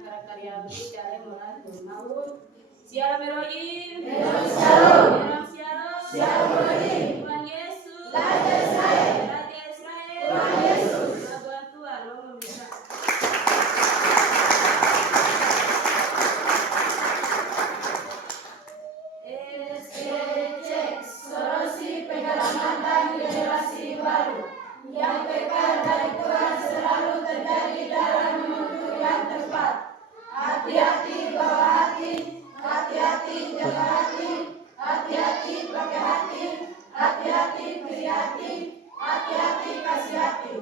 antara karya beri cara mulai mau Shalom Elohim. Shalom. Shalom Elohim. Tuhan Yesus. Raja Israel. Tuhan Yesus. Tuhan Tuhan lo bisa. SPC Solusi Penyelamatan Generasi Baru. Yang kekal dari Tuhan selalu terjadi dalam menuju yang tepat. Hati-hati bawa hati, hati-hati jaga hati, hati-hati pakai hati, hati-hati beri hati, hati-hati kasih hati.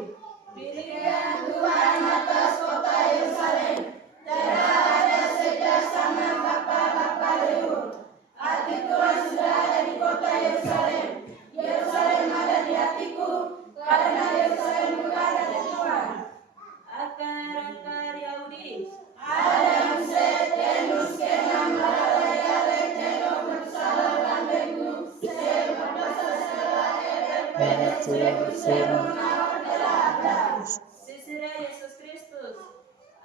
Firman Tuhan atas kota Yerusalem, telah ada sejak zaman bapa-bapa leluhur. Hati Tuhan sudah ada di kota Yerusalem. Yerusalem ada di hatiku, karena Yerusalem juga ada di Tuhan. Akar Yahudi. Adam setenus kenam malalaya teno bersala bandengmu sebabasa setelah Sisira Yesus Kristus.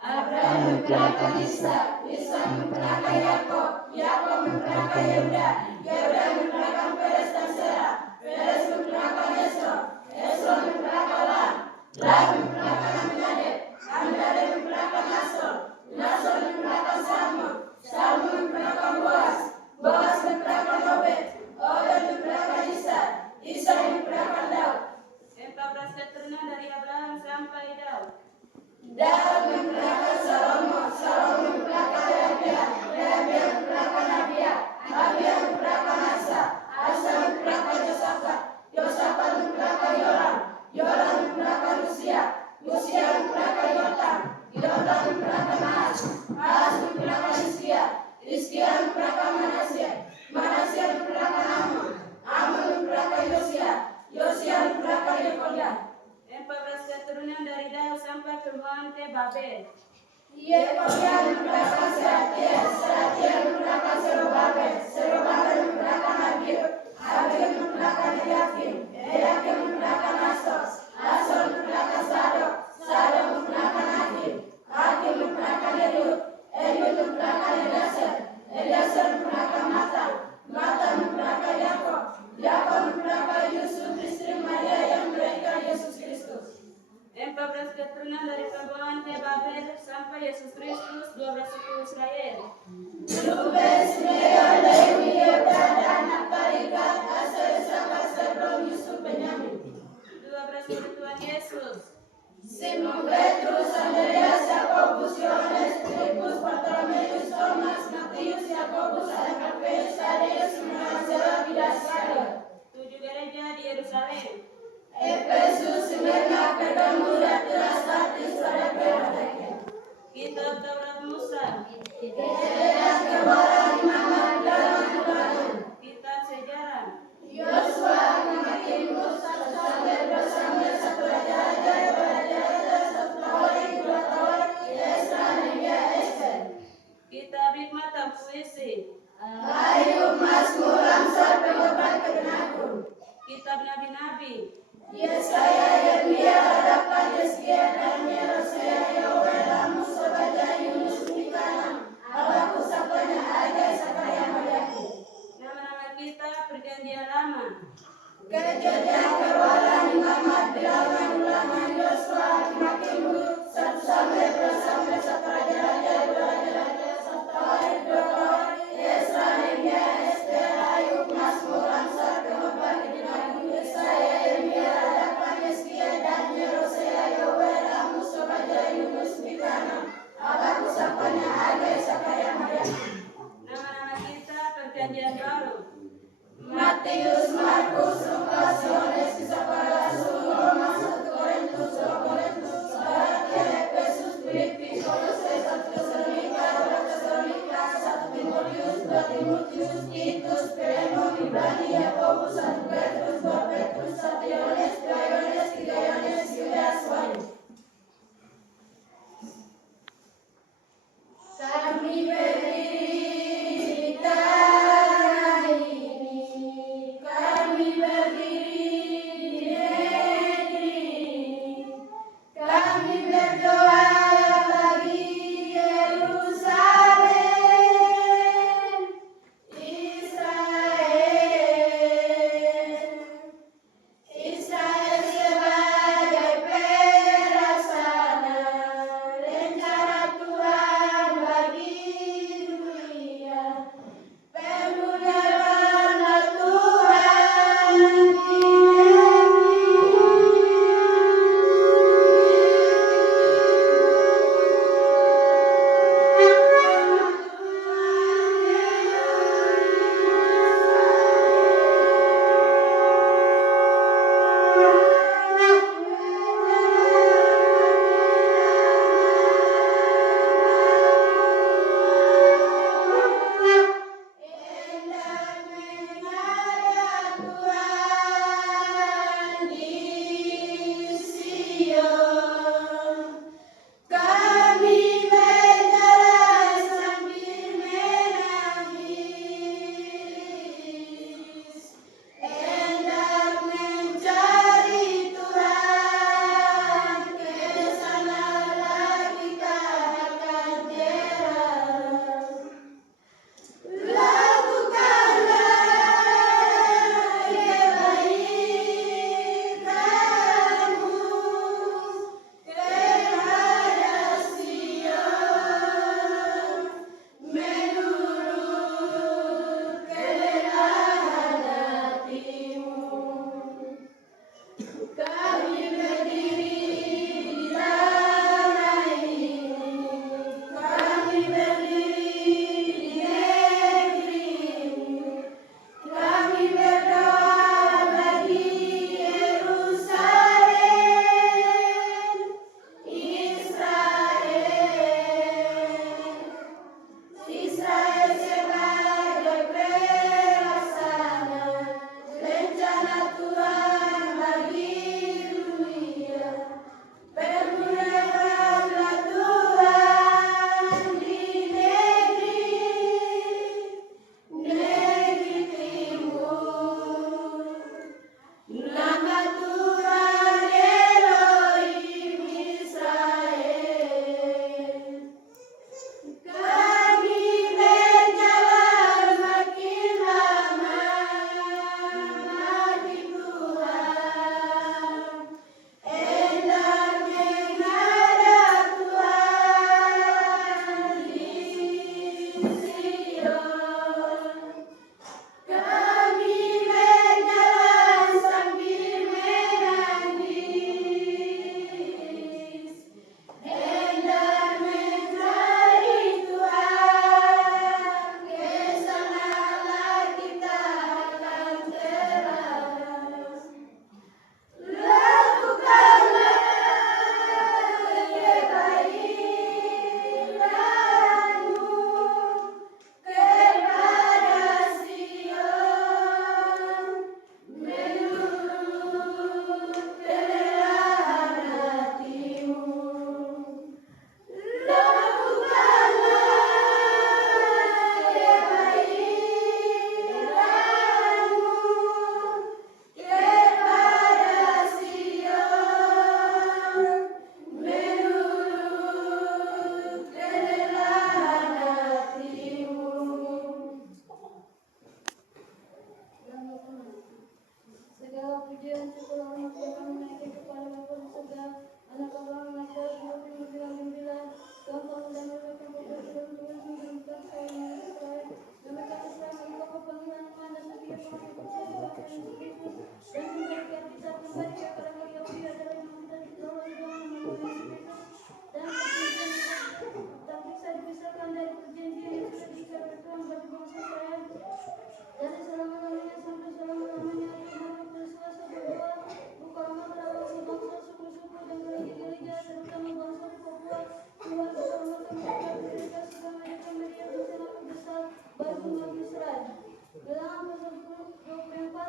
Abraham mempelakang Ishak, Ishak mempelakang Yakob, Yakob mempelakang Yehuda, Yehuda mempelakang Peres dan Serah, Peres mempelakang Esrom, Esrom mempelakang Lam, Lam mempelakang Aminadab, Aminadab mempelakang Nasor, Nasor mempelakang Salmon, Salmon mempelakang Boaz, Boaz mempelakang Obed, Obed mempelakang Ishak, Ishak mempelakang Daud. 14 keturunan dari Abraham sampai Daud. Daud mempelakang Salomo, Salomo mempelakang Rehabiam, Rehabiam mempelakang Abia, Abia mempelakang Asa, Asa mempelakang Yosafat, Yosafat mempelakang Yoram, Yoram mempelakang Usia, Usia mempelakang Yotam, Yotam mempelakang Ahaz, Ahaz mempelakang Hizkia, Hizkia mempelakang Manasye, Manasye mempelakang Amon, Amon mempelakang Yosia, Yosia mempelakang Yekonia. 14 keturunan dari Daud sampai perumahan ke Babel. Yekonia mempelakang Sealtiel, Sealtiel mempelakang Serubabel, Serubabel mempelakang Abiud, Abiud mempelakang Eliakim, Eliakim mempelakang Asor, Asor mempelakang Sadok, Sadok mempelakang Hakim, Hakim mempelakang Eliud, Eliud mempelakang Eliezer, Eliezer mempelakang Matan, Matan mempelakang Yakob, Yakob mempelakang Yusuf istri Maria yang melahirkan Yesus Kristus. 14 keturunan dari perumahan ke Babel sampai Yesus Kristus 12 suku Israel. Ruben, Simeon, Lewi, Yehuda, dan Naftali, Gad, Aser, Isakar, Zebulun, Yusuf, Benyamin. 12 murid Tuhan Yesus. Simon Petrus, Andreas, Yakobus, Yohanes, Filipus, Bartolomeus, Thomas, Matius, Yakobus, Alfeus, Tadeus, Simon, Zebedi, dan Iskariot. 7 gereja di Yerusalem. Efesus, Smyrna, Pergamus, Tiatira, Sardis, Philadelphia. Kitab Taurat Musa. Kejadian, Keluaran, Imamat, Bilangan, Ibrahim. Kitab Sejarah. Yosua, Hakim, Satu Samuel, 2 Samuel, 1 Raja-Raja, 2 Raja-Raja, 1 Tawarik, 2 Tawarik, Esra, Nehemia, Ester. Kitab Hikmat dan Puisi. Ayub, Mazmur, Amsal, Pengkhotbah, Penakun. Kitab Nabi-Nabi. Yesaya, Yeremia, Hadapan, Hizkia, Daniel, Hosea, Yoel, Amos, Obadiah, Yunus, Mika, Habakuk,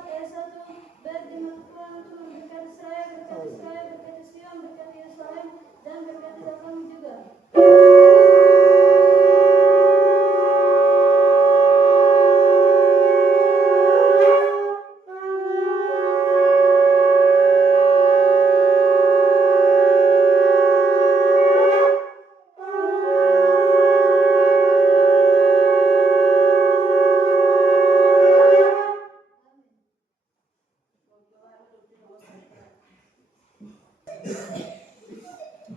ayat 1, berfirman Tuhan untuk berkati Israel, berkati Sion, berkati Yerusalem, dan berkati kami juga.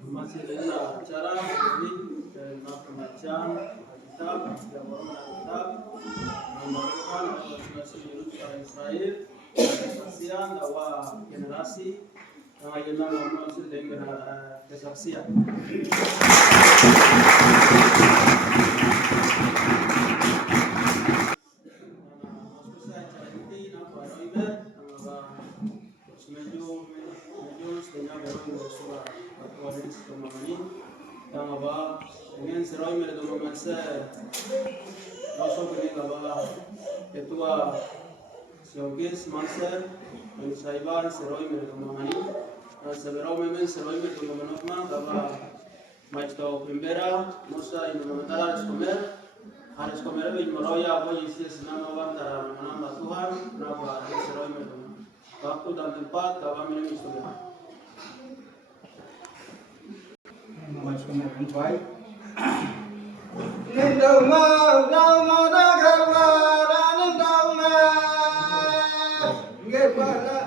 Masih ada acara ini dan pembacaan Alkitab yang baru Alkitab membacakan asosiasi Israel kesaksian bahwa generasi yang akhirnya masuk dengan kesaksian. Dengan serai mereka memaksa masuk ke dalam ketua Siogis Mansur dan Saiban serai mereka memani seberau memang serai mereka memanagma bahwa macam pembera Musa ini mementara harus komer bin meroya apa Yesus nama bantara nama Tuhan nama serai mereka waktu dan tempat bahwa memang sudah macam mana baik. Nindau mau dagar wara nindau mau ngebala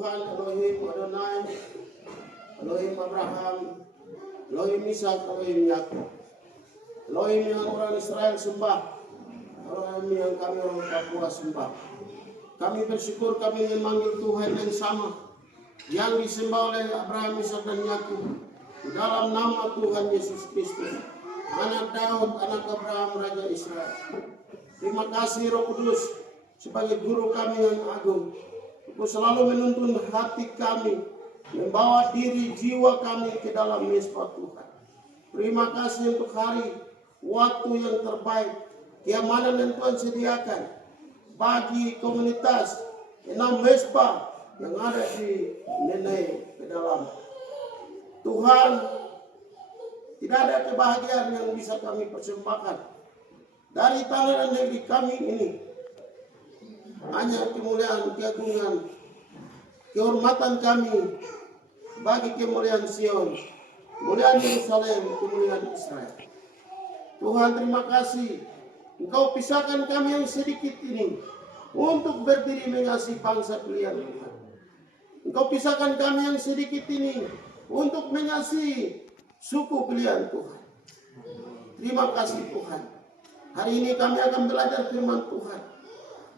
Tuhan Elohim Adonai, Elohim Abraham, Elohim Ishak, Elohim Yakub, Elohim yang orang Israel sembah, Elohim yang kami orang Papua sembah. Kami bersyukur kami memanggil Tuhan yang sama yang disembah oleh Abraham, Ishak dan Yakub dalam nama Tuhan Yesus Kristus, anak Daud, anak Abraham, Raja Israel. Terima kasih Roh Kudus sebagai guru kami yang agung. Engkau selalu menuntun hati kami, membawa diri jiwa kami ke dalam mezbah Tuhan. Terima kasih untuk hari, waktu yang terbaik, keamanan yang Tuhan sediakan bagi komunitas 6 mezbah yang ada di Nenei ke dalam. Tuhan, tidak ada kebahagiaan yang bisa kami persembahkan dari tanah dan negeri kami ini. Hanya kemuliaan, keagungan, kehormatan kami bagi kemuliaan Sion, kemuliaan Yerusalem, kemuliaan Israel. Tuhan, terima kasih Engkau pisahkan kami yang sedikit ini untuk berdiri mengasihi bangsa pilihan Tuhan. Engkau pisahkan kami yang sedikit ini untuk mengasihi suku pilihan Tuhan. Terima kasih Tuhan. Hari ini kami akan belajar firman Tuhan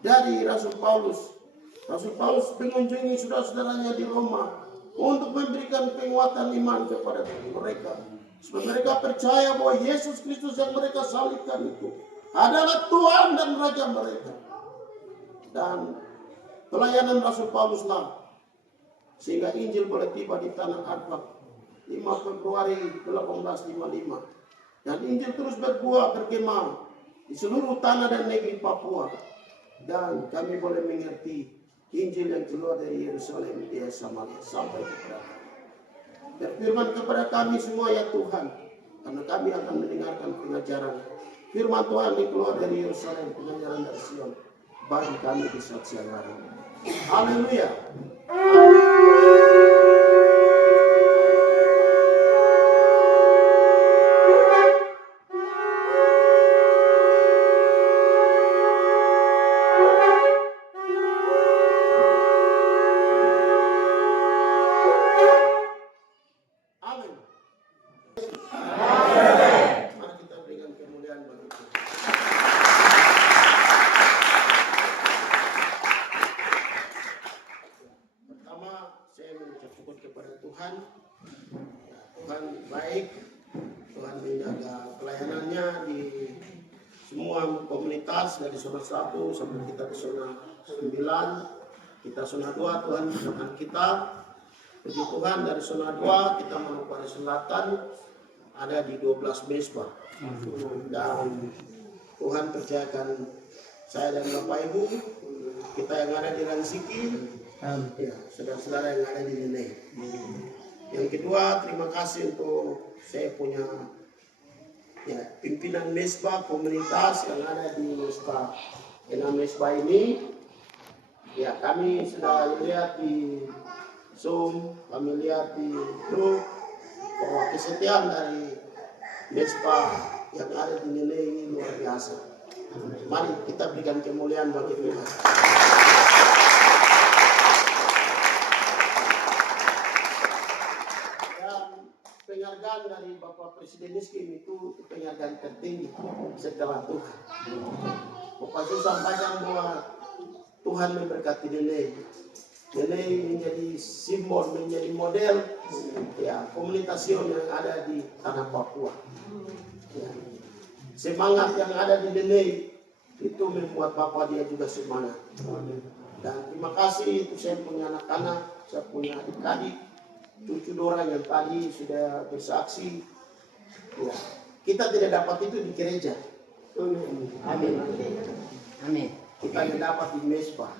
dari Rasul Paulus. Rasul Paulus mengunjungi saudara-saudaranya di Roma untuk memberikan penguatan iman kepada mereka. Supaya mereka percaya bahwa Yesus Kristus yang mereka salibkan itu adalah Tuhan dan Raja mereka. Dan pelayanan Rasul Paulus lah sehingga Injil boleh tiba di tanah Arfak 5 Februari 1855. Dan Injil terus berbuah bergema di seluruh tanah dan negeri Papua. Dan kami boleh mengerti Injil yang keluar dari Yerusalem di Samaria sampai kepada kami. Berfirman kepada kami semua ya Tuhan, karena kami akan mendengarkan pengajaran firman Tuhan yang keluar dari Yerusalem, pengajaran dari Sion bagi kami di saksian hari. Haleluya. Tuhan baik, Tuhan menjaga pelayanannya di semua komunitas dari zona 1 sampai kita ke zona 9, kita zona 2 Tuhan menyertai kita. Puji Tuhan dari zona 2 kita menuju pada selatan ada di 12 mezbah. Dan Tuhan percayakan saya dan Bapak Ibu kita yang ada di Ransiki, ya, saudara-saudara yang ada di Nenei. Yang kedua, terima kasih untuk saya punya ya, pimpinan mezbah komunitas yang ada di mezbah 6 mezbah ini. Ya, kami sudah lihat di Zoom, kami lihat di grup bahwa kesetiaan dari mezbah yang ada di Nenei ini luar biasa. Mari kita berikan kemuliaan bagi Tuhan. Penghargaan dari Bapak Presiden Miskin itu penghargaan tertinggi setelah Tuhan. Bapak saya sampaikan bahwa Tuhan memberkati Nenei. Nenei menjadi simbol, menjadi model ya komunitas Sion yang ada di tanah Papua. Ya. Semangat yang ada di Nenei itu membuat Bapak dia juga semangat. Dan terima kasih itu saya punya anak-anak, saya punya adik-adik, cucu Dora yang tadi sudah bersaksi. Ya, kita tidak dapat itu di gereja. Amin. Amin. Kita tidak dapat di mezbah.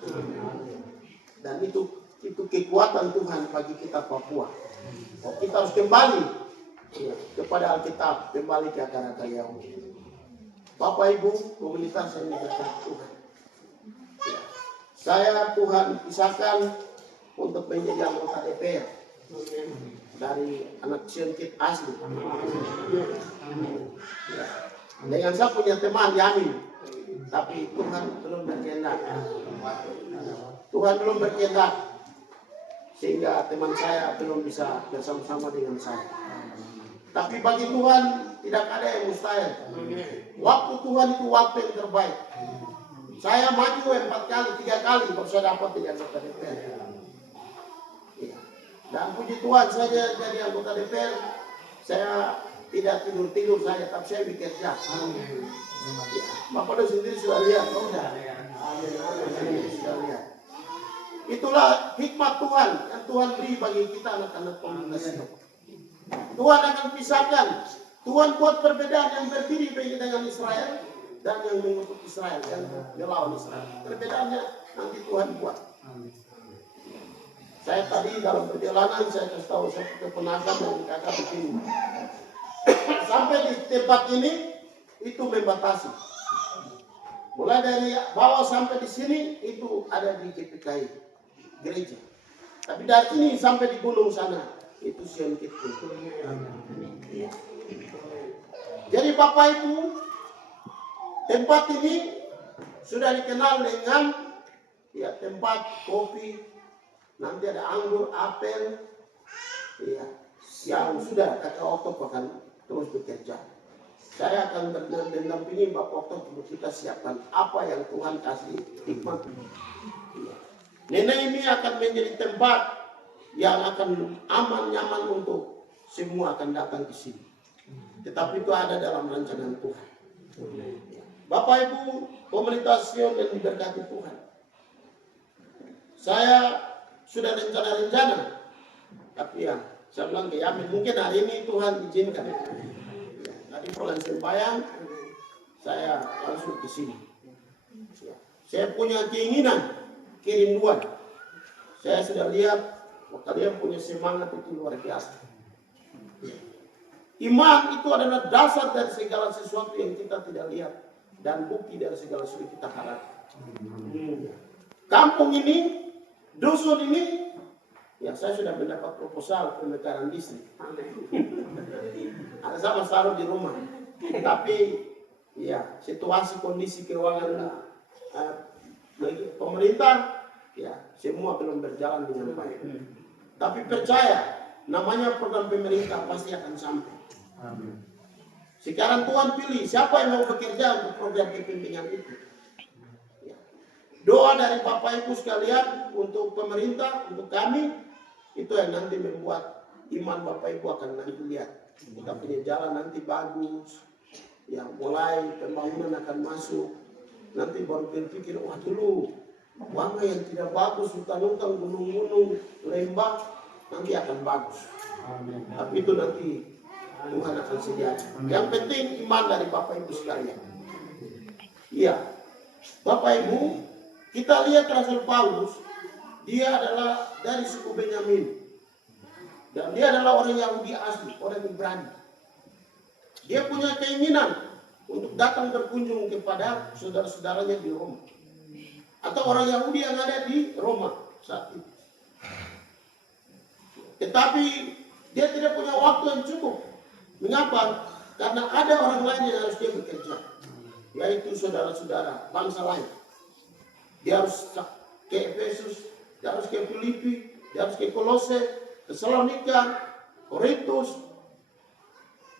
Dan itu kekuatan Tuhan bagi kita Papua. Kita harus kembali ya, kepada Alkitab, kembali ke akar-akar Yahudi. Bapak Ibu komunitas yang diberkati Tuhan. Ya, saya Tuhan pisahkan untuk menjadi anggota DPR. Dari anak Sion Kid asli. Ya. Dengan saya punya teman Yamin, tapi Tuhan belum berkehendak. Tuhan belum berkehendak. sehingga teman saya belum bisa bersama-sama dengan saya. Tapi bagi Tuhan tidak ada yang mustahil. Waktu Tuhan itu waktu yang terbaik. Saya maju 4 kali, 3 kali baru saya dapat jadi anggota DPR. Ya. Dan puji Tuhan saya jadi anggota DPR. Saya tidak tidur saja, tapi saya bekerja. Ya. Bapak udah sendiri sudah lihat, sudah lihat. Itulah hikmat Tuhan yang Tuhan beri bagi kita anak-anak komunitas. Tuhan akan pisahkan. Tuhan buat perbedaan yang berdiri dengan Israel dan yang mengutuk Israel, yang melawan Israel. Perbedaannya nanti Tuhan buat. Saya tadi dalam perjalanan saya kasih tahu saya keponakan dan kakak begini. Sampai di tempat ini itu membatasi. Mulai dari bawah sampai di sini itu ada di GPKI gereja. Tapi dari sini sampai di gunung sana itu sedikit. Jadi Bapak Ibu, tempat ini sudah dikenal dengan ya tempat kopi, nanti ada anggur, apel, ya, yang sudah kakak Oktob akan terus bekerja. Saya akan mendampingi Bapak Oktob untuk kita siapkan apa yang Tuhan kasih hikmat. Ya. Nenek ini akan menjadi tempat yang akan aman, nyaman untuk semua akan datang ke sini. Tetapi itu ada dalam rancangan Tuhan. Bapak Ibu, komunitas Sion yang diberkati Tuhan. Saya sudah rencana-rencana. Tapi ya, saya bilang ke Yamin, mungkin hari ini Tuhan izinkan. Tadi pulang sembahyang, saya langsung ke sini. Saya punya keinginan, kerinduan. Saya sudah lihat, kalian punya semangat itu luar biasa. Iman itu adalah dasar dari segala sesuatu yang kita tidak lihat dan bukti dari segala sesuatu yang kita harapkan. Kampung ini, dusun ini, ya saya sudah mendapat proposal pemekaran listrik. Ada sama taruh di rumah. Tapi ya situasi kondisi keuangan pemerintah ya semua belum berjalan dengan baik. Tapi percaya namanya program pemerintah pasti akan sampai. Sekarang Tuhan pilih siapa yang mau bekerja untuk program kepemimpinan itu. Ya. Doa dari Bapak Ibu sekalian untuk pemerintah, untuk kami, itu yang nanti membuat iman Bapak Ibu akan nanti lihat. Kita punya jalan nanti bagus, ya mulai pembangunan akan masuk. Nanti baru berpikir, wah dulu warna yang tidak bagus, hutan-hutan, gunung-gunung, lembah, nanti akan bagus. Amin. Tapi itu nanti Tuhan akan sediakan. Yang penting iman dari Bapak Ibu sekalian. Iya, Bapak Ibu, kita lihat Rasul Paulus, dia adalah dari suku Benyamin. Dan dia adalah orang Yahudi asli, orang Ibrani. Dia punya keinginan untuk datang berkunjung kepada saudara-saudaranya di Roma. Atau orang Yahudi yang ada di Roma saat itu. Tetapi dia tidak punya waktu yang cukup. Mengapa? Karena ada orang lain yang harus dia bekerja. Yaitu saudara-saudara bangsa lain. Dia harus ke Efesus, dia harus ke Filipi, dia harus ke Kolose, Tesalonika, Korintus.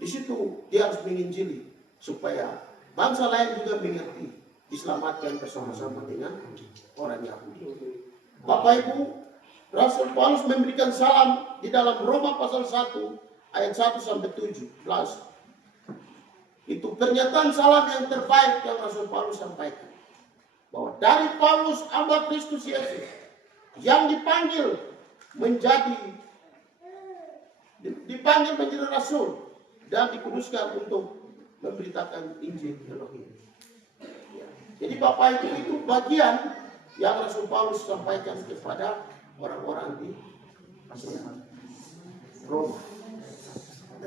Di situ dia harus menginjili supaya bangsa lain juga mengerti, diselamatkan bersama-sama dengan orang Yahudi. Bapak Ibu, Rasul Paulus memberikan salam di dalam Roma pasal 1 ayat 1 sampai 17. Itu pernyataan salam yang terbaik yang Rasul Paulus sampaikan. Bahwa dari Paulus hamba Kristus Yesus yang dipanggil menjadi rasul dan dikuduskan untuk memberitakan Injil Elohim. Ya. Jadi Bapak itu bagian yang Rasul Paulus sampaikan kepada orang-orang di Roma.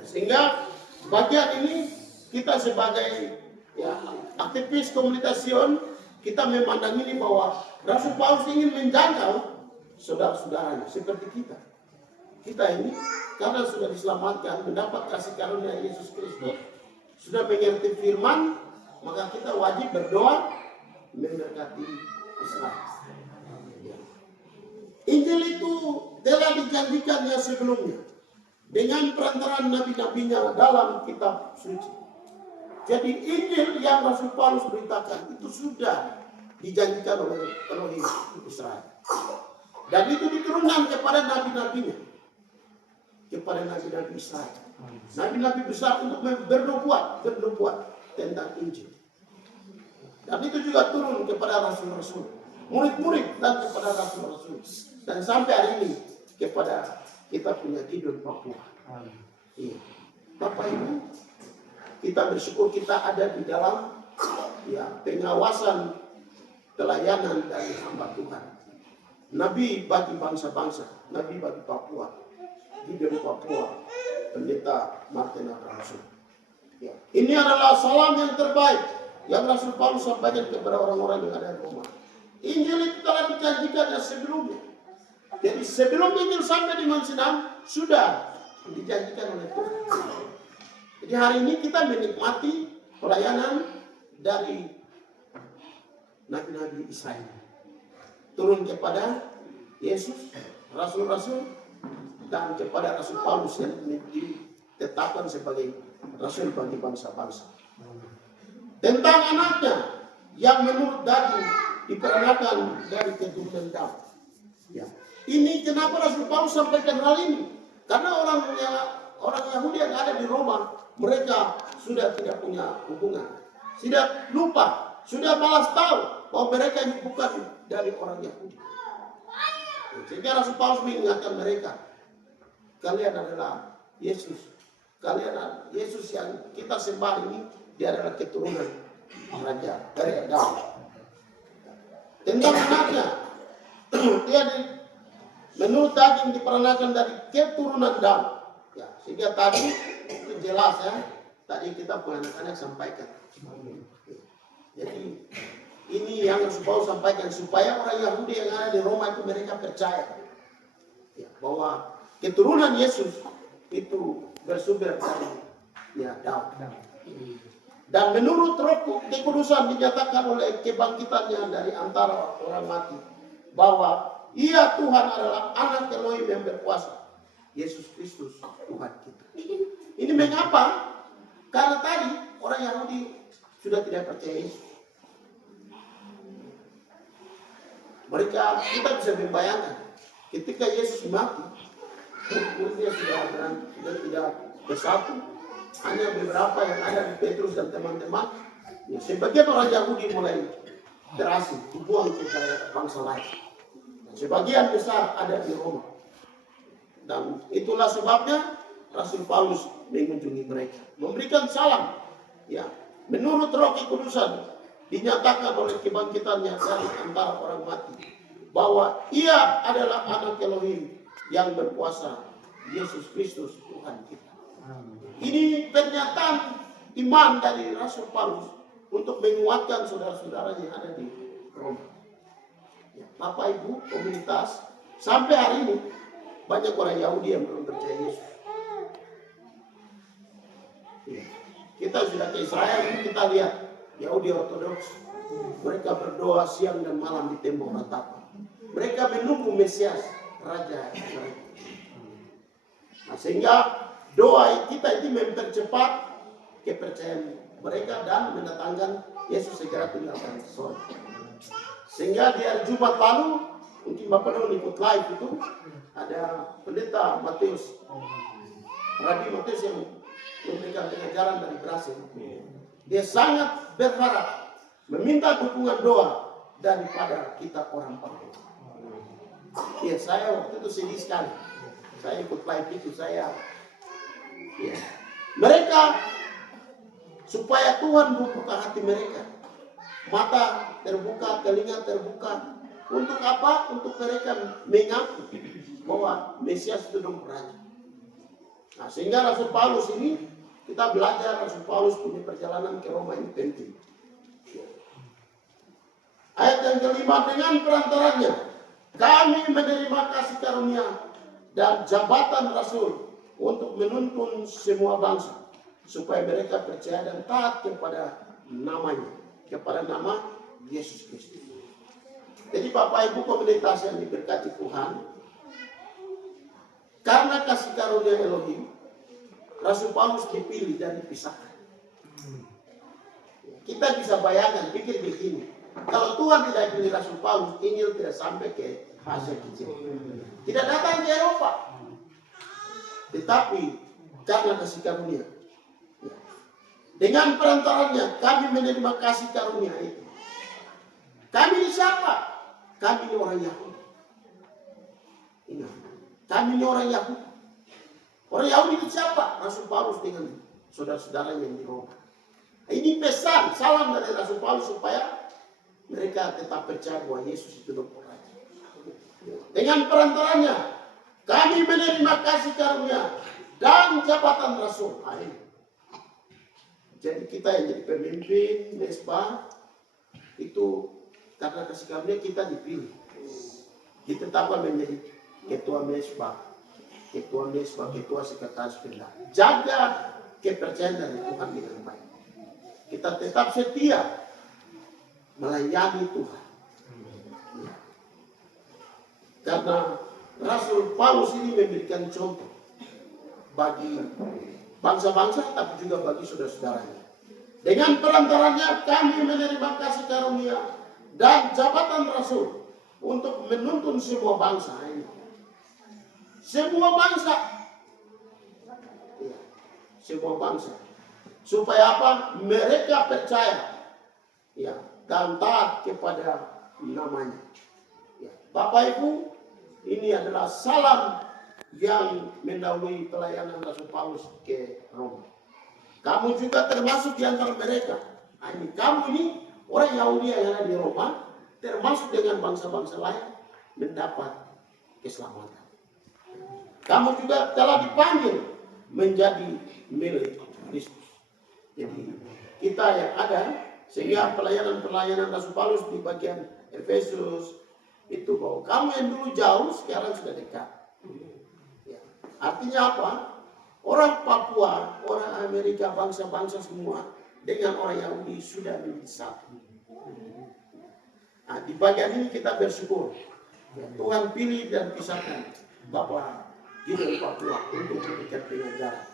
Sehingga bagian ini kita sebagai ya, aktivis komunitas Sion, kita memandang ini bahwa Rasul Paulus ingin menjangkau saudara-saudaranya seperti kita. Kita ini karena sudah diselamatkan, mendapat kasih karunia Yesus Kristus, sudah mengerti firman, maka kita wajib berdoa memberkati Israel. Injil itu telah dijanjikannya sebelumnya dengan perantaraan nabi-nabinya dalam kitab suci. Jadi Injil yang Rasul Paulus beritakan itu sudah dijanjikan oleh Elohim Israel. Dan itu diturunkan kepada nabi-nabinya, kepada nabi-nabi Israel, nabi-nabi besar untuk bernubuat tentang Injil. Dan itu juga turun kepada rasul-rasul, murid-murid, dan kepada rasul-rasul, dan sampai hari ini kepada kita punya Gideon Papua. Iya. Bapak Ibu, kita bersyukur kita ada di dalam pengawasan pelayanan dari hamba Tuhan, nabi bagi bangsa-bangsa, nabi bagi Papua, Gideon Papua, pendeta Martin Rasul. Ya. Ini adalah salam yang terbaik yang Rasul Paulus sampaikan kepada orang-orang yang ada di Roma. Injil itu telah dijanjikannya sebelumnya. Jadi sebelum Injil sampai di Mansinam sudah dijanjikan oleh Tuhan. Jadi hari ini kita menikmati pelayanan dari nabi-nabi Israel turun kepada Yesus, rasul-rasul, dan kepada Rasul Paulus yang ditetapkan sebagai rasul bagi bangsa-bangsa. Tentang anaknya yang menurut daging diperanakan dari keturunan Daud. Ya. Ini kenapa Rasul Paulus sampaikan hal ini? Karena orang Yahudi yang ada di Roma, mereka sudah tidak punya hubungan, sudah lupa, sudah malas tahu bahwa mereka ini bukan dari orang Yahudi. Sehingga Rasul Paulus mengingatkan mereka, kalian adalah Yesus. Kalian Yesus yang kita sembah ini, dia adalah keturunan raja dari Daud. Tentang anaknya, dia menurut daging diperanakan dari keturunan Daud. Ya, sehingga tadi itu jelas ya. Tadi kita anak-anak sampaikan. Jadi ini yang Rasul Paulus sampaikan supaya orang Yahudi yang ada di Roma itu mereka percaya ya, bahwa keturunan Yesus itu bersumber dari Daud. Dan menurut Roh Kekudusan dinyatakan oleh kebangkitannya dari antara orang mati bahwa ia Tuhan adalah anak Elohim yang berkuasa, Yesus Kristus Tuhan kita. Ini mengapa? Karena tadi orang Yahudi sudah tidak percaya Yesus. Kita bisa membayangkan ketika Yesus mati, murid-muridnya sudah tidak bersatu. Hanya beberapa yang ada di Petrus dan teman-teman. Ya, sebagian orang Yahudi mulai terasing, dibuang ke bangsa lain. Dan sebagian besar ada di Roma. Dan itulah sebabnya Rasul Paulus mengunjungi mereka, memberikan salam. Ya, menurut Roh Kekudusan dinyatakan oleh kebangkitannya dari antara orang mati bahwa ia adalah anak Elohim yang berkuasa, Yesus Kristus Tuhan kita. Ini pernyataan iman dari Rasul Paulus untuk menguatkan saudara-saudara yang ada di Roma. Ya, Bapak Ibu komunitas, sampai hari ini banyak orang Yahudi yang belum percaya Yesus. Ya, kita sudah ke Israel, kita lihat Yahudi Ortodoks, mereka berdoa siang dan malam di tembok ratapan. Mereka menunggu Mesias, Raja mereka. Nah, sehingga doa kita itu mempercepat kepercayaan mereka dan mendatangkan Yesus segera tinggalkan sorga. Sehingga di hari Jumat lalu, mungkin Bapak Don ikut live itu, ada pendeta Matius, Rabi Matius yang memberikan pengajaran dari Brasil. Dia sangat berharap meminta dukungan doa daripada kita orang Papua. Ya, saya waktu itu sedih sekali. Saya ikut live itu, ya. Mereka supaya Tuhan membuka hati mereka, mata terbuka, telinga terbuka. Untuk apa? Untuk mereka mengaku bahwa Mesias itu raja. Nah, sehingga Rasul Paulus ini kita belajar Rasul Paulus punya perjalanan ke Roma ini penting. Ayat yang kelima, dengan perantaranya kami menerima kasih karunia dan jabatan Rasul untuk menuntun semua bangsa supaya mereka percaya dan taat kepada namanya, kepada nama Yesus Kristus. Jadi Bapak Ibu komunitas yang diberkati Tuhan, karena kasih karunia Elohim, Rasul Paulus dipilih dan dipisahkan. Kita bisa bayangkan, pikir begini. Kalau Tuhan tidak pilih Rasul Paulus, Injil tidak sampai ke Asia kecil. Tidak datang ke Eropa. Tetapi karena kasih karunia. Dengan perantaranya kami menerima kasih karunia itu. Kami ini siapa? Kami ini orang Yahudi. Ingat, kami ini orang Yahudi. Orang Yahudi itu siapa? Rasul Paulus dengan saudara-saudaranya yang di Roma. Ini pesan, salam dari Rasul Paulus supaya mereka tetap percaya bahwa Yesus itu Raja. Dengan perantaranya kami menerima kasih karunia dan jabatan Rasul. Jadi kita yang jadi pemimpin mesbah itu karena kasih karunia kita dipilih. Ditetapkan menjadi ketua mesbah, ketua sekretaris pendeta. Jaga kepercayaan dari Tuhan dengan baik. Kita tetap setia melayani Tuhan. Karena Rasul Paulus ini memberikan contoh bagi bangsa-bangsa tapi juga bagi saudara-saudaranya. Dengan perantaranya kami menerima kasih karunia dan jabatan Rasul untuk menuntun semua bangsa ini. Semua bangsa. Ya, semua bangsa. Supaya apa? Mereka percaya ya, dan taat kepada namanya. Ya, Bapak Ibu, ini adalah salam yang mendahului pelayanan Rasul Paulus ke Roma. Kamu juga termasuk di antara mereka. Kamu ini orang Yahudi yang ada di Roma, termasuk dengan bangsa-bangsa lain mendapat keselamatan. Kamu juga telah dipanggil menjadi milik Kristus. Jadi kita yang ada sehingga pelayanan Rasul Paulus di bagian Efesus itu bahwa kamu yang dulu jauh sekarang sudah dekat. Ya. Artinya apa? Orang Papua, orang Amerika, bangsa-bangsa semua dengan orang Yahudi sudah menjadi satu. Nah, di bagian ini kita bersyukur. Ya, Tuhan pilih dan pisahkan Bapak Gideon Papua untuk berdekat dengan jarak.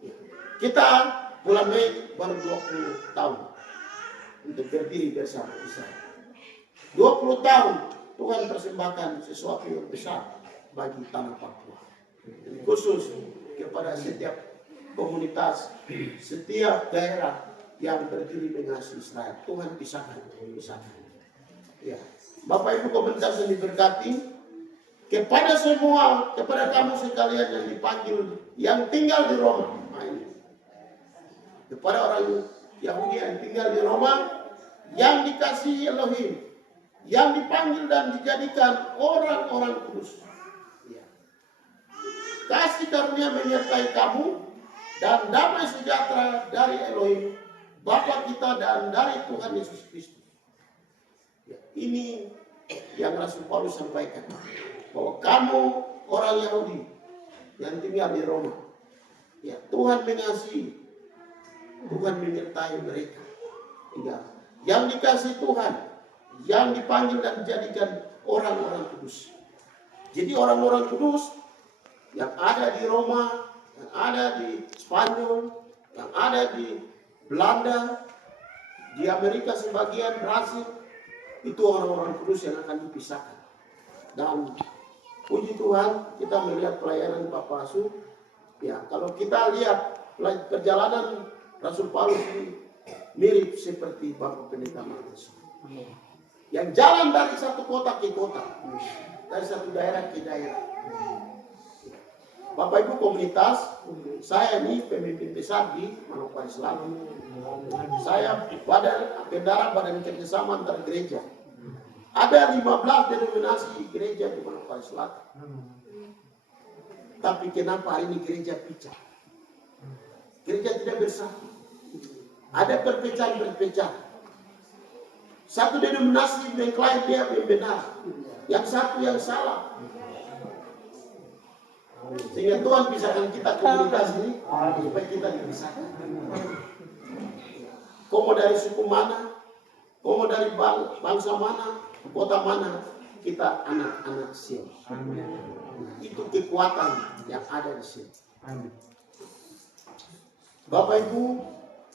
Ya. Kita bulan Mei baru 20 tahun untuk berdiri bersama Israel. 20 tahun Tuhan persembahkan sesuatu yang besar bagi tanah Papua. Khusus kepada setiap komunitas, setiap daerah yang berdiri dengan Israel. Tuhan pisahkan. Ya. Bapak Ibu komunitas yang diberkati, kepada semua, kepada kamu sekalian yang dipanggil, yang tinggal di Roma. Kepada orang Yahudi yang tinggal di Roma, yang dikasihi Elohim, yang dipanggil dan dijadikan orang-orang kudus. Ya. Kasih karunia menyertai kamu dan damai sejahtera dari Elohim, Bapa kita dan dari Tuhan Yesus Kristus. Ya. Ini yang Rasul Paulus sampaikan, bahwa kamu orang Yahudi yang tinggal di Roma, ya, Tuhan mengasihi, Tuhan menyertai mereka. Ya. Yang dikasih Tuhan, yang dipanggil dan dijadikan orang-orang kudus. Jadi orang-orang kudus yang ada di Roma, yang ada di Spanyol, yang ada di Belanda, di Amerika sebagian, Brasil, itu orang-orang kudus yang akan dipisahkan. Dan puji Tuhan, kita melihat pelayanan Bapak Asu. Ya, kalau kita lihat perjalanan Rasul Paulus ini mirip seperti Bapak Pendeta Markus, yang jalan dari satu kota ke kota, dari satu daerah ke daerah. Bapak Ibu komunitas, saya ini pemimpin besar di Manokwari Selatan. Saya bendara badan kerjasama antar gereja. Ada 15 denominasi gereja di Manokwari Selatan. Tapi kenapa hari ini gereja pecah? Gereja tidak bersatu. Ada perpecahan. Satu denominasi mengklaim dia yang benar, yang satu yang salah. Sehingga Tuhan pisahkan kita komunitas ini supaya kita dipisahkan. Kau mau dari suku mana, kau mau dari bangsa mana, kota mana, kita anak-anak Sion. Itu kekuatan yang ada di sini. Bapak Ibu,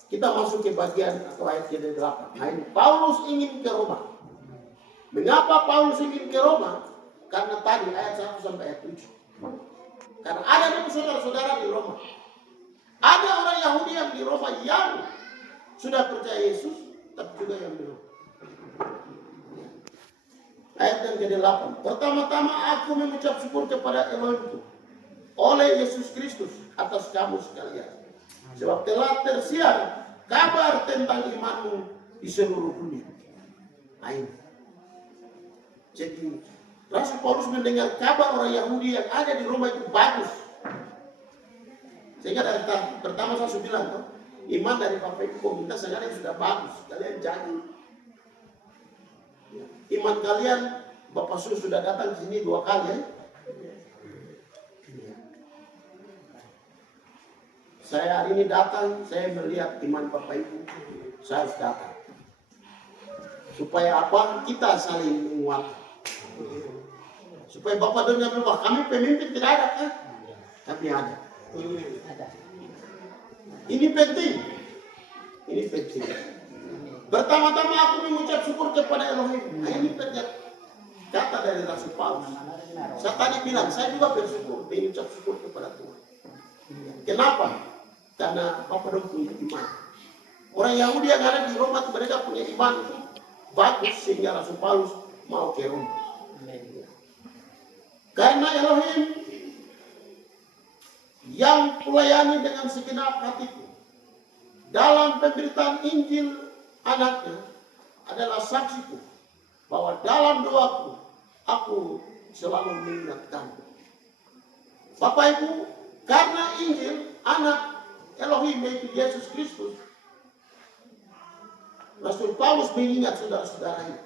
kita masuk ke bagian atau ayat ke-8. Paulus ingin ke Roma. Mengapa Paulus ingin ke Roma? Karena tadi ayat 1 sampai ayat 7. Karena ada saudara-saudara di Roma. Ada orang Yahudi yang di Roma yang sudah percaya Yesus, tapi juga yang belum. Ayat yang ke-8. Pertama-tama aku mengucap syukur kepada Elohimku oleh Yesus Kristus atas kamu sekalian. Sebab telah tersiar kabar tentang imanmu di seluruh dunia. Jadi Rasul Paulus mendengar kabar orang Yahudi yang ada di Roma itu bagus. Sehingga dari pertama saya sudah bilang, iman dari Bapak Ibu komunitas sekarang sudah bagus. Kalian jadi. Iman kalian, Bapak sudah datang ke sini 2 kali ya. Saya hari ini datang, saya melihat iman Bapak Ibu. Saya harus datang. Supaya apa? Kita saling menguatkan. Supaya Bapak dunia bilang, kami pemimpin tidak ada kan? Tapi ada. Ini penting. Ini penting. Pertama-tama aku mengucap syukur kepada Elohim. Ini kata dari Rasul Paulus. Saya tadi bilang, saya juga bersyukur, mengucap syukur kepada Tuhan. Kenapa? Karena Bapak dong punya iman. Orang Yahudi yang ada di Roma, mereka punya iman itu bagus sehingga Rasul Paulus mau ke Roma. Karena Elohim yang kulayani dengan segenap hatiku dalam pemberitaan Injil anaknya adalah saksiku bahwa dalam doaku aku selalu mengingatkan. Bapak Ibu, karena Injil anak Elohim yaitu Yesus Kristus, Rasul Paulus mengingat saudara-saudaranya.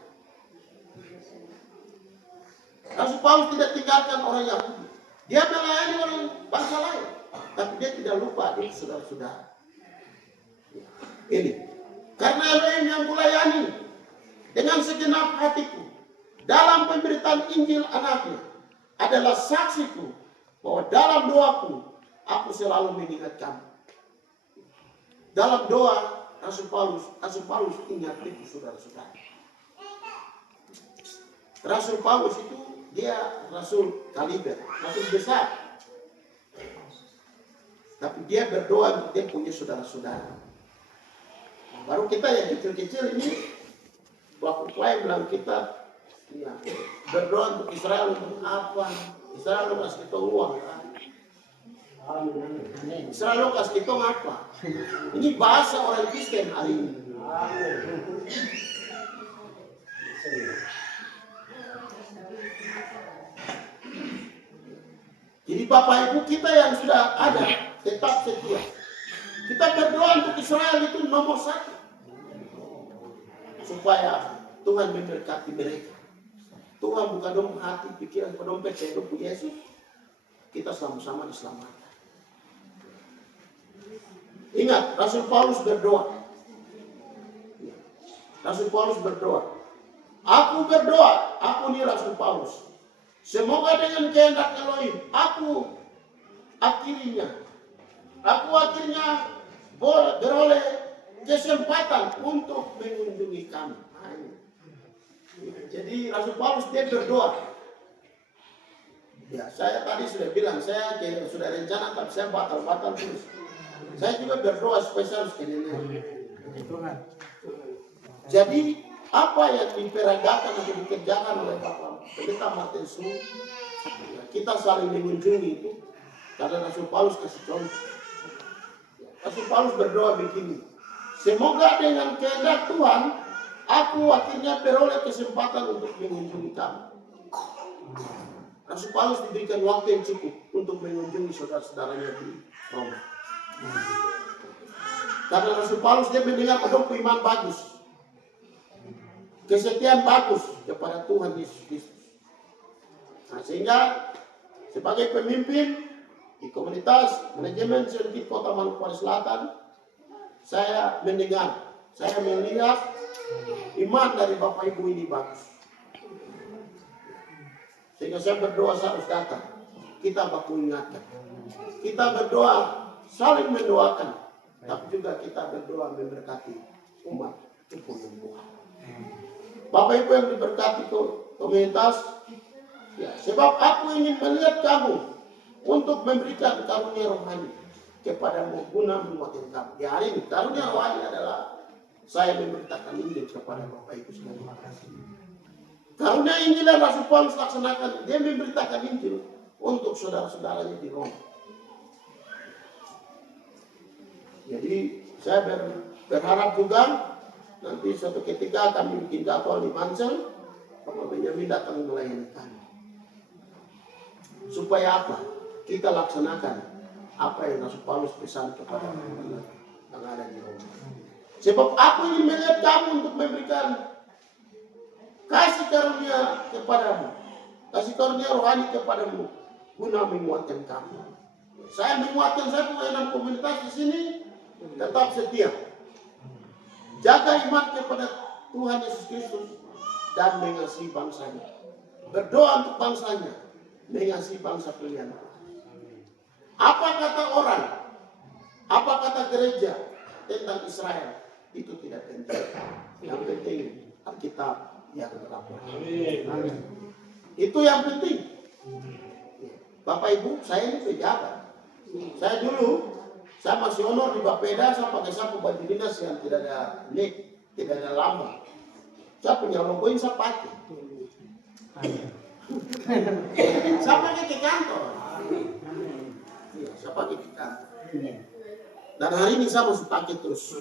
Rasul Paulus tidak tinggalkan orang Yahudi. Dia melayani orang bangsa lain, tapi dia tidak lupa dia saudara-saudara. Ini karena Elohim yang kulayani dengan segenap hatiku dalam pemberitaan Injil anaknya adalah saksiku bahwa dalam doaku aku selalu mengingat kamu. Dalam doa Rasul Paulus ingat itu saudara-saudara. Rasul Paulus itu dia rasul kaliber, rasul besar. Tapi dia berdoa untuk dia punya saudara-saudara. Baru kita yang kecil-kecil ini, waktu klien bilang kita ya, berdoa untuk Israel untuk apa? Israel lu kasih kita uang kan? Israel lu kasih kita apa? Ini bahasa orang Kristen hari ini. Jadi Bapak Ibu kita yang sudah ada tetap setia. Kita berdoa untuk Israel itu nomor 1. Supaya Tuhan memberkati mereka. Tuhan buka dong hati, pikiran, dong percaya dong Yesus. Kita sama-sama diselamatkan. Ingat, Rasul Paulus berdoa. Rasul Paulus berdoa. Aku berdoa, aku nih Rasul Paulus. Semoga dengan kehendak Elohim, aku akhirnya beroleh kesempatan untuk mengunjungi kamu. Jadi Rasul Paulus dia berdoa. Ya, saya tadi sudah bilang, saya sudah rencana, tapi saya batal terus. Saya juga berdoa supaya saya harus ke nenek. Jadi apa yang diperagakan atau dikerjakan oleh Bapak Pendeta Martin Sru, kita saling mengunjungi itu karena Rasul Paulus kasih contoh. Rasul Paulus berdoa begini, semoga dengan kehendak Tuhan aku akhirnya beroleh kesempatan untuk mengunjungi kamu. Rasul Paulus diberikan waktu yang cukup untuk mengunjungi saudara-saudaranya di Roma. Karena Rasul Paulus dia mendengar ada iman bagus, kesetiaan bagus kepada Tuhan Yesus Kristus. Nah, sehingga sebagai pemimpin di komunitas manajemen Selkit Kota Manokwari Selatan, saya mendengar, saya melihat iman dari Bapak Ibu ini bagus. Sehingga saya berdoa saya harus datang. Kita baku ingatkan. Kita berdoa saling mendoakan. Tapi juga kita berdoa memberkati umat Tuhan. Bapak Ibu yang diberkati komunitas, ya, sebab aku ingin melihat kamu untuk memberikan karunia rohani kepadamu guna menguatkan kamu. Ya, hari ini karunia rohani adalah saya memberitakan Injil kepada Bapak Ibu sekalian. Karunia Injil yang Rasul Paulus laksanakan, dia memberitakan Injil untuk saudara-saudaranya di Roma. Jadi saya berharap juga nanti suatu ketika kami bikin jadwal di Mansel, Bapak Benyamin datang melayani kami. Supaya apa? Kita laksanakan apa yang Rasul Paulus pesan kepada yang ada di Roma. Sebab aku ingin melihat kamu untuk memberikan kasih karunia kepadamu, kasih karunia rohani kepadamu, guna menguatkan kamu. Saya menguatkan saya pelayanan komunitas di sini tetap setia, jaga iman kepada Tuhan Yesus Kristus dan mengasihi bangsanya, berdoa untuk bangsanya, mengasihi bangsa pilihan. Apa kata orang, apa kata gereja tentang Israel itu tidak penting. Yang penting Alkitab yang terlapor. Itu yang penting. Bapak Ibu, saya ini pejabat. Saya dulu, saya masih honor di Bapeda, saya pakai sapu baju dinas yang tidak ada nek, tidak ada lambang. Saya punya logo yang saya pakai. Saya pakai ke kantor. Saya pakai ke kantor. Dan hari ini saya masih pakai terus.